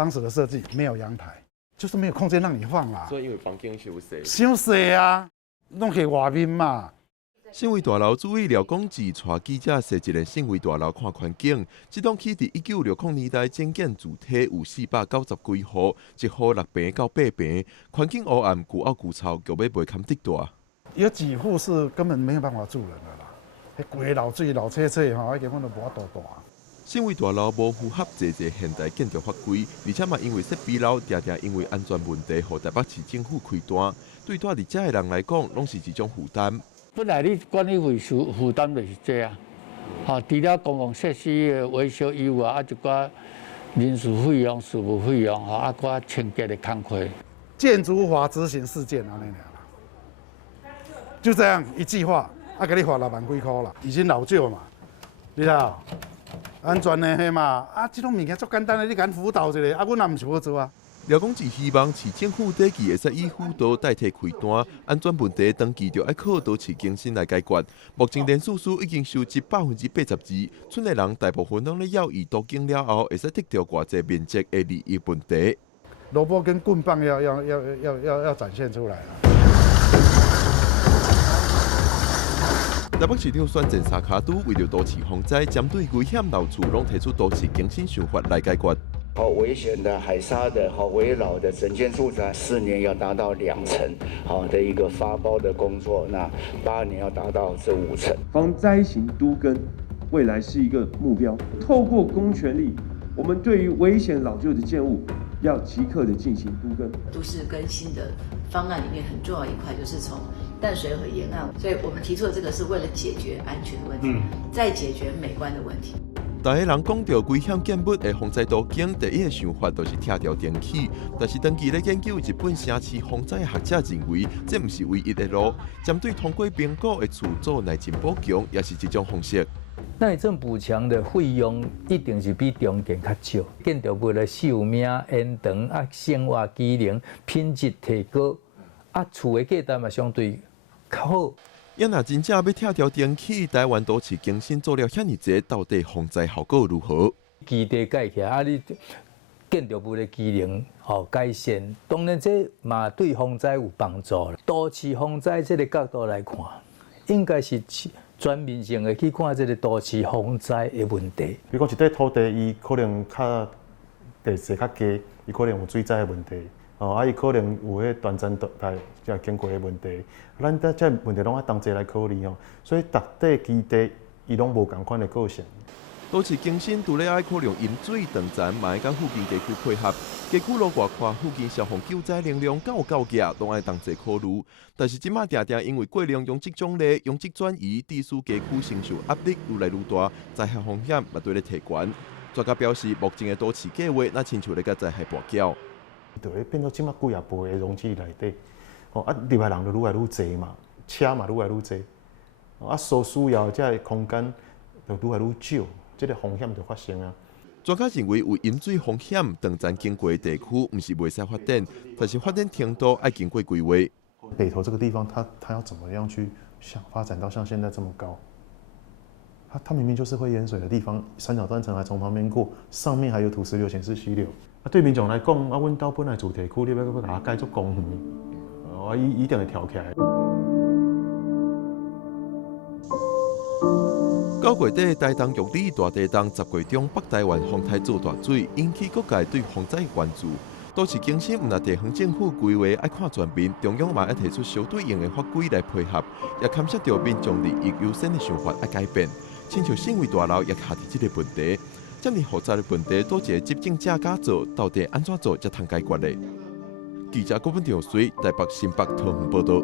当时的设计没有阳台，就是没有空间让你放啦。所以因为房间小细，小细啊，弄去外面嘛。信义大楼主委廖广智带记者踅一个信义大楼看环境。这栋起伫1960年代增建主体有490几户，一户6平到8平，环境黑暗、旧凹旧臭，脚尾袂堪得大。有几户是根本没有办法住人的啦，迄规老水老切切吼，根本都无法度住。信义大楼无符合侪现代建筑法规，而且嘛因为设备老，常常因为安全问题，互台北市政府开单。对住伫遮的人来讲，拢是一种负担。本来你管理费负担就是这啊，除了公共设施的维修以外，一寡人事费用、事务费用，寡清洁的工课。建筑法执行事件安尼啦，就这样一句话，给你罚6万几块啦，已经老旧嘛，你知道？安全的迄嘛，这种物件足简单的，你敢辅导一下，阮也唔是要做啊。廖广智希望市政府短期会使以辅导代替开单，安全问题长期就要靠多市更新来解决。目前连署数已经收集82%，村内人大部分拢咧要以途径了后，会使得到偌济面积的利益问题。萝卜跟棍棒要展现出来了。台北市长选战三卡都为了都市防灾，针对危险楼厝，拢提出都市更新想法来解决。好危险的、海沙的、好危老的整间住宅，4年要达到2成，好的一个发包的工作，那8年要达到这5成。防灾型都更未来是一个目标，透过公权力，我们对于危险老旧的建物要即刻的进行都更。都市更新的方案里面很重要一块就是从淡水河沿岸，所以我们提出的这个是为了解决安全的问题，再解决美观的问题。大家人讲到危险建物的防灾途径，第一个想法就是拆掉电器。但是长期咧研究日本城市防灾学者认为，这不是唯一的路。针对通过评估的厝做耐震补强，也是一种方式。耐震补强的费用一定是比中建较少，建筑物的寿命延长，生活机能品质提高，厝的价值嘛相对较好。要若真正要拆掉电器，台湾都市更新做了遐尼济，到底防灾效果如何？基地盖起来，你建筑物的机能改善，当然这嘛对防灾有帮助。都市防灾这个角度来看，应该是全面性的去看这个都市防灾的问题。比如讲一块土地，伊可能地势较低，伊可能有水灾的问题。伊可能有迄短暂也经过的问题，咱这问题拢要同齐来考虑所以各地基地伊拢无同款的构成。都市更新除了要考量饮水、电站，嘛要甲附近地区配合。街区路外看，附近消防救灾能量够强，拢要同齐考虑。但是即马常常因为过量拥挤种类、拥挤转移，地区街区承受压力愈来愈大，灾害风险嘛对咧提悬。专家表示，目前的都市计划那亲像咧甲灾害跋筊。就会变做即马几啊倍的容积内底，入来人就愈来愈侪嘛，车嘛愈来愈侪，所需要这空间就愈来愈少，这个风险就发生啊。专家认为，有饮水风险、电站经过的地区，唔是袂使发展，但是发展程度要经过规划。北投这个地方，它要怎么样去发展到像现在这么高？它明明就是会淹水的地方，三角断层还从旁边过，上面还有土石流显示溪流。对民众来讲，阮到本来主题区，你要把它改做公园，伊一定会跳起来。9月底，台东玉里大地震，10月中北台湾风台做大水，引起各界对防灾关注。都市更新，毋但地方政府规划要看全面，中央嘛要提出相对应的法规来配合，也牵涉到民众利益优先的想法要改变。亲像信义大楼也卡伫这个问题。这么复杂的问题，多一个执政者敢做，到底安怎做才通解决呢？记者郭文祥随台北新北桃园报道。